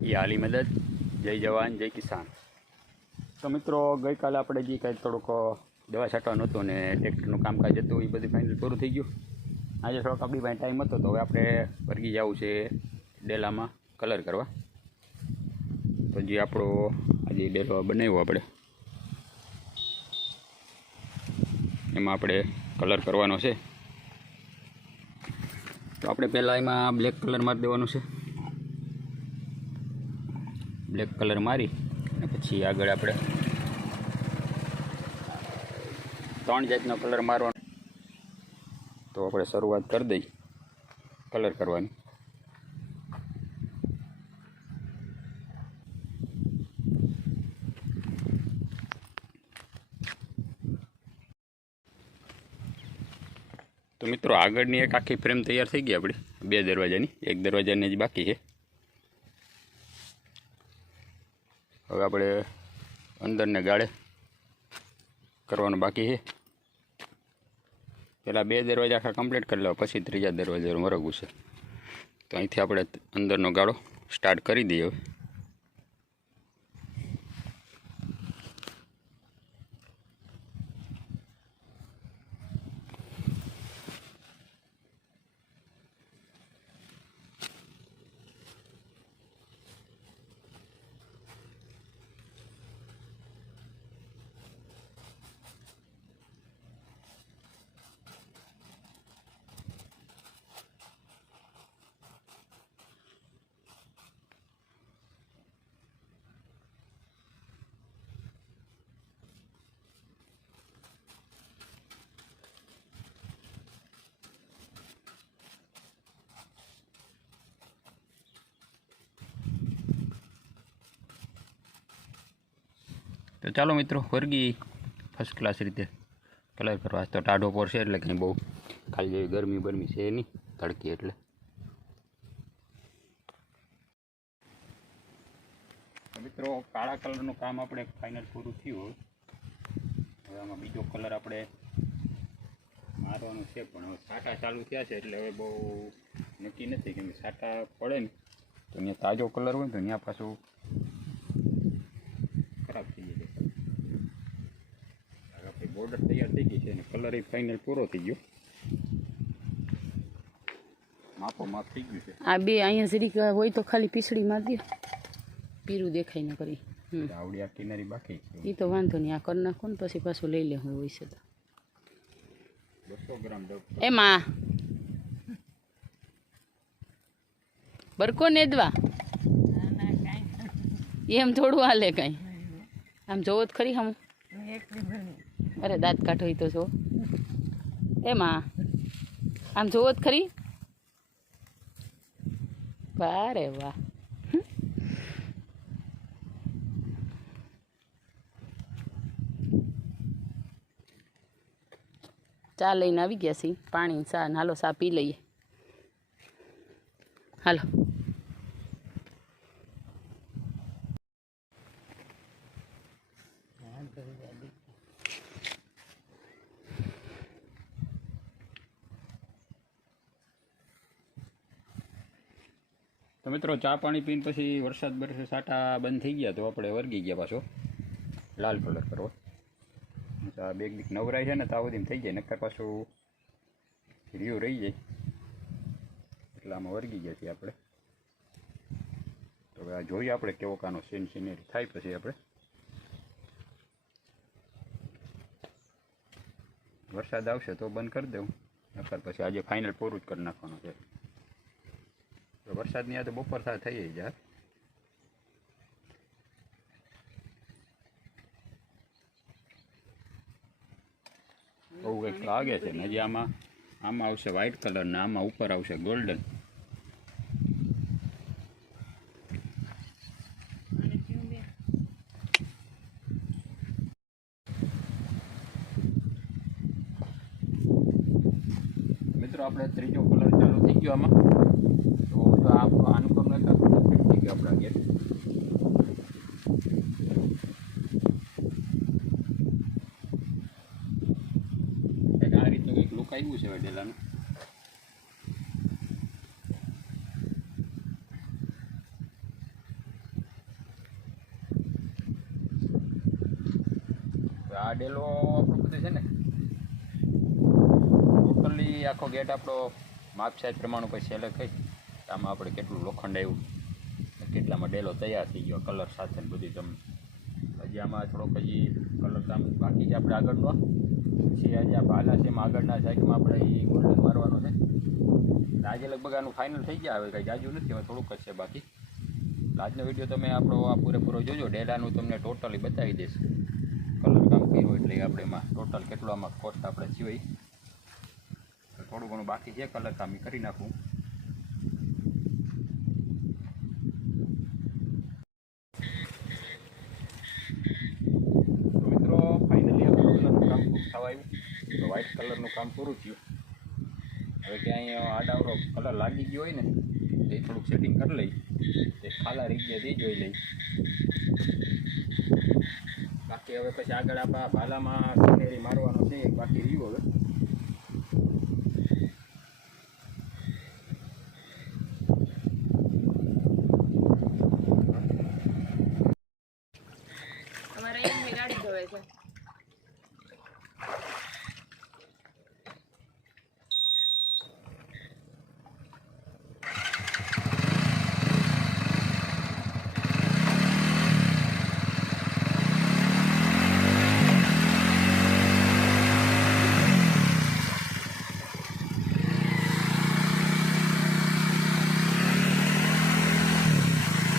એ હાલી મદદ. જય જવાન જય કિસાન. તો મિત્રો ગઈકાલે આપણે જે કાંઈ થોડુંક દવા છાંટવાનું હતું ને ટ્રેક્ટરનું કામકાજ હતું એ બધું ફાઇનલ પૂરું થઈ ગયું. આજે થોડોક આપણી પાસે ટાઈમ હતો તો હવે આપણે વર્ગી જવું છે ડેલામાં કલર કરવા. તો જે આપણો આજે ડેલો બનાવ્યો આપણે એમાં આપણે કલર કરવાનો છે. તો આપણે પહેલાં એમાં બ્લેક કલર મારી દેવાનું છે. બ્લેક કલર મારી અને પછી આગળ આપણે 3 જાતનો કલર મારવાનો. તો આપણે શરૂઆત કરી દઈએ કલર કરવાની. તો મિત્રો આગળની એક આખી ફ્રેમ તૈયાર થઈ ગઈ આપણી 2 દરવાજાની. 1 દરવાજાની જ બાકી છે. હવે આપણે અંદરને ગાળે કરવાનું બાકી છે. પહેલાં 2 દરવાજા આખા કમ્પ્લીટ કરી લેવા, પછી 3જા દરવાજાનું મરગવું છે. તો અહીંથી આપણે અંદરનો ગાળો સ્ટાર્ટ કરી દઈએ હવે. તો ચાલો મિત્રો વર્ગી ફર્સ્ટ ક્લાસ રીતે કલર કરવા. તો ટાઢો પોર છે એટલે કંઈ બહુ ખાલી જેવી ગરમી બરમી છે નહીં, તડકી એટલે. મિત્રો કાળા કલરનું કામ આપણે ફાઇનલ પૂરું થયું. હવે આમાં બીજો કલર આપણે મારવાનું છે, પણ હવે છાંટા ચાલુ થયા છે એટલે હવે બહુ નક્કી નથી. કેમ કે છાંટા પડે ને તો અહીંયા તાજો કલર હોય ને તો ત્યાં પાછું ખરાબ થઈ જાય. આપણી બોર્ડર તૈયાર થઈ ગઈ છે અને કલર એ ફાઇનલ પૂરો થઈ ગયો. માપો માપ થઈ ગયું છે. આ બે અહીંયા જરીક હોય તો ખાલી પીછડી મારી દો, પીરું દેખાય ન કરી. આવડી આ કિનારી બાકી છે. એ તો વાંધો નહીં, આ કરી નાખો ને પછી પાછું લઈ લે. હું હોય છે તો 200 ગ્રામ એમાં બરકો નેદવા એમ થોડું હાલે કાંઈ. આમ જોવો જ ખરી. હમ અરે દાંત કાઢો તો જો એમાં આમ જોવો જ ખરી. વારે વાહ. ચા લઈને આવી ગયા છીએ, પાણી ચા. હાલો ચા પી લઈએ. હાલો. તો મિત્રો ચા પાણી પીને પછી વરસાદ બરસે છાંટા બંધ થઈ ગયા તો આપણે વર્ગી ગયા પાછો લાલ કલર કરવો. આ બેગ દીક નવરાય છે ને તો આ બધી થઈ જાય, નક્કર પાછું રીયું રહી જાય. એટલે આમાં વર્ગી ગયા છીએ આપણે. તો હવે આ જોઈએ આપણે કેવો કાનો સિનેરી થાય. પછી આપણે વરસાદ આવશે તો બંધ કરી દેવું, નક્કર પછી આજે ફાઇનલ પૂરું જ કરી નાખવાનું છે. તો વરસાદની આ તો બપોર થાય થઈ જાય. બહુ કંઈક લાગે છે ને હજી. આમાં આવશે વ્હાઇટ કલર ને આમાં ઉપર આવશે ગોલ્ડન. મિત્રો આપણે 3જો કલર ચાલુ થઈ ગયો આમાં. તો આનું કામ થઈ ગયું આપણા ગેટ. આ રીતનું કંઈક લુક આવ્યું છે ડેલાનું. આ ડેલો આપણો બધું છે ને ટોટલી આખો ગેટ આપણો માપ સાઈઝ પ્રમાણે પછી સેલેક્ટ થઈ આમાં આપણે કેટલું લોખંડ આવ્યું કેટલામાં ડેલો તૈયાર થઈ ગયો કલર સાથે ને બધું તમને હજી આમાં થોડોક હજી કલર કામ બાકી છે આપણે આગળનો પછી હજી આ ભાલા છે એમાં આગળના સાઈડમાં આપણે એ ગોલ્ડન મારવાનો છે આજે લગભગ આનું ફાઇનલ થઈ ગયા હવે કંઈ જાજુ નથી હવે થોડુંક જ છે બાકી આજનો વિડીયો તમે આપણો આ પૂરેપૂરો જોજો ડેલાનું તમને ટોટલી બતાવી દઈશ કલર કામ કર્યું એટલે આપણે એમાં ટોટલ કેટલો આમાં કોસ્ટ આપણે થયો થોડું ઘણું બાકી છે કલર કામ એ કરી નાખું તો મિત્રો ફાઇનલી આપણું કલરનું કામ પૂરું થવા આવ્યું તો વ્હાઇટ કલરનું કામ પૂરું થયું હવે ક્યાંય આડાવડો કલર લાગી ગયો હોય ને તો એ થોડુંક સેટિંગ કરી લઈ તે ખાલા રહી ગયા તે જોઈ લઈ બાકી હવે પછી આગળ આપણા ભાલામાં સિનેરી મારવાનો છે બાકી રહ્યું હવે અમારે એમની ગાડી ધોવે છે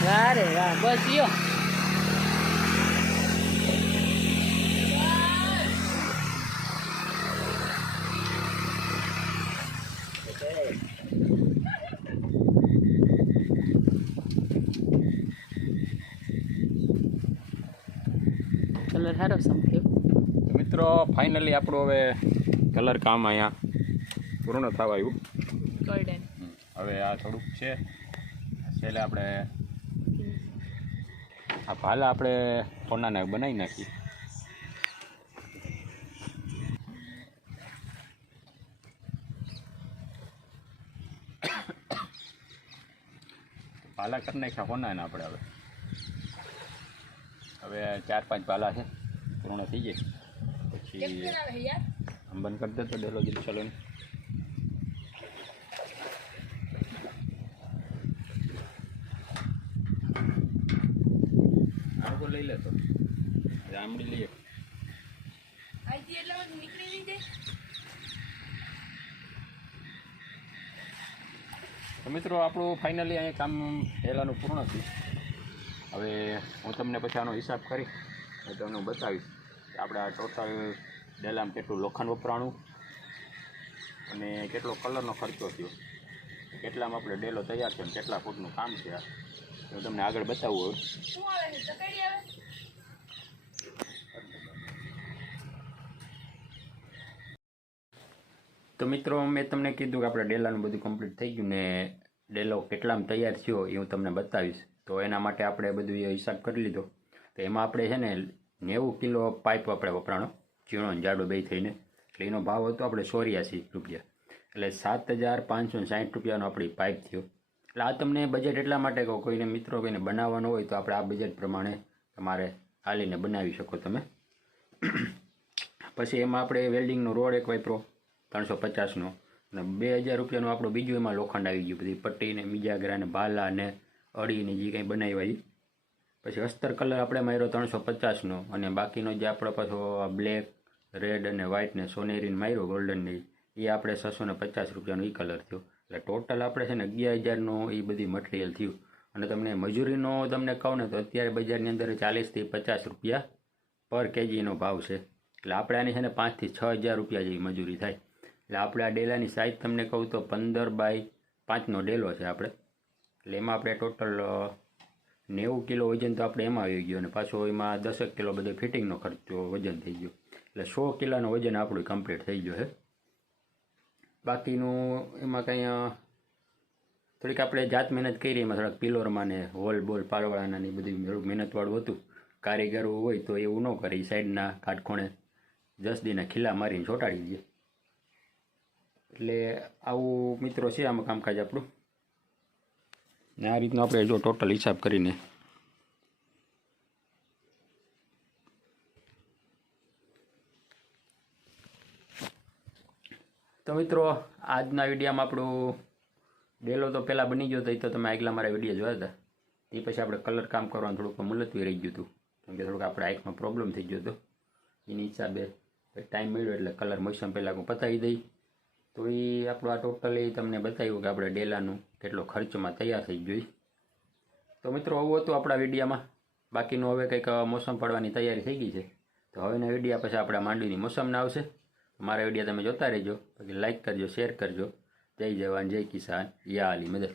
વાહ રે વાહ બસ યો કલર સારો સમક્યો તો મિત્રો ફાઇનલી આપણું હવે કલર કામ અહીંયા પૂર્ણ થવા આવ્યું ગોલ્ડન હવે આ થોડુંક છે છેલ્લે આપણે આ ભાલા આપણે કોનાને બનાવી નાખી ભાલા કરી નાખ્યા કોનાને આપણે હવે 4-5 ભાલા છે પૂર્ણ થઈ જાય પછી આમ બંધ કરી દેતો ડેલો જલ્દી ચાલો ને આડકો લઈ લેતો આમડી લઈએ તો મિત્રો આપણું ફાઇનલી અહીંયા કામ પહેલાંનું પૂર્ણ થયું હવે હું તમને પછી આનો હિસાબ કરી તમને બતાવીશ કે આપણે આ ટોટલ ડેલામાં કેટલું લોખંડ વપરાણું અને કેટલો કલરનો ખર્ચો થયો કેટલામાં આપણે ડેલો તૈયાર છે અને કેટલા ફૂટનું કામ છે આ હું તમને આગળ બતાવવું હવે તો મિત્રો મેં તમને કીધું કે આપણે ડેલાનું બધું કમ્પ્લીટ થઈ ગયું ને ડેલો કેટલામાં તૈયાર થયો એ હું તમને બતાવીશ તો એના માટે આપણે બધું હિસાબ કરી લીધો તો એમાં આપણે છે ને 90 કિલો પાઇપ આપણે વપરાણો ઝીણો ને જાડો બે થઈને એટલે એનો ભાવ હતો આપણે 84 રૂપિયા એટલે 7,560 રૂપિયાનો આપણી પાઇપ થયો એટલે આ તમને બજેટ એટલા માટે કહો કોઈને મિત્રો કોઈને બનાવવાનો હોય તો આપણે આ બજેટ પ્રમાણે તમારે હાલીને બનાવી શકો તમે પછી એમાં આપણે વેલ્ડિંગનો રોડ એક વાપરો 350નો અને 2000 રૂપિયાનું આપણું બીજું એમાં લોખંડ આવી ગયું બધી પટ્ટીને બીજાગરા ને ભાલા ને અડીને જે કંઈ બનાવ્યા પછી અસ્તર કલર આપણે માર્યો 350નો અને બાકીનો જે આપણો પાછો બ્લેક રેડ અને વ્હાઇટ ને સોનેરીને માર્યો ગોલ્ડનની એ આપણે 650 રૂપિયાનો એ કલર થયો એટલે ટોટલ આપણે છે ને 11,000નો એ બધી મટીરિયલ થયું અને તમને મજૂરીનો તમને કહું ને તો અત્યારે બજારની અંદર 40 થી 50 રૂપિયા પર કેજીનો ભાવ છે એટલે આપણે આની છે ને 5 થી 6,000 રૂપિયા જેવી મજૂરી થાય એટલે આપણે આ ડેલાની સાઇઝ તમને કહું તો 15 બાય 5નો ડેલો છે આપણે એટલે એમાં આપણે ટોટલ 90 કિલો વજન તો આપણે એમાં આવી ગયો અને પાછો એમાં 10 કિલો બધો ફિટિંગનો ખર્ચો વજન થઈ ગયો એટલે 100 કિલોનું વજન આપણું કમ્પ્લીટ થઈ ગયું છે બાકીનું એમાં કંઈ થોડીક આપણે જાત મહેનત કરી એમાં થોડાક પિલોરમાં ને હોલ બોલ પારવાળાના ને બધી થોડુંક મહેનતવાળું હતું કારીગરો હોય તો એવું ન કરે સાઈડના કાટખોણે 10 દીના ખીલા મારીને ચોંટાડી દઈએ એટલે આવું મિત્રો છે આમાં કામકાજ આપણું ને આ રીતનો આપણે જો ટોટલ હિસાબ કરીને તો મિત્રો આજના વિડીયોમાં આપણું ડેલો તો પહેલાં બની ગયો હતો, એ તો તમે આગલા મારા વિડીયો જોયા હતા. એ પછી આપણે કલર કામ કરવાનું થોડુંક મુલતવી રહી ગયું હતું, કેમ કે થોડુંક આપણે આંખમાં પ્રોબ્લેમ થઈ ગયો હતો. એની હિસાબે ટાઈમ મળ્યો એટલે કલર મોસમ પહેલાં હું પતાવી દઈ. તો એ આપણું આ ટોટલી તમને બતાવ્યું કે આપણે ડેલાનું કેટલો ખર્ચમાં તૈયાર થઈ ગયું. તો મિત્રો આવું હતું આપણા વિડીયોમાં. બાકીનું હવે કંઈક મોસમ પડવાની તૈયારી થઈ ગઈ છે. તો હવેના વિડીયો પછી આપણે માંડવીની મોસમના આવશે. મારા વિડીયો તમે જોતા રહેજો, પછી લાઈક કરજો, શેર કરજો. જય જવાન જય કિસાન, યા અલી મદદ.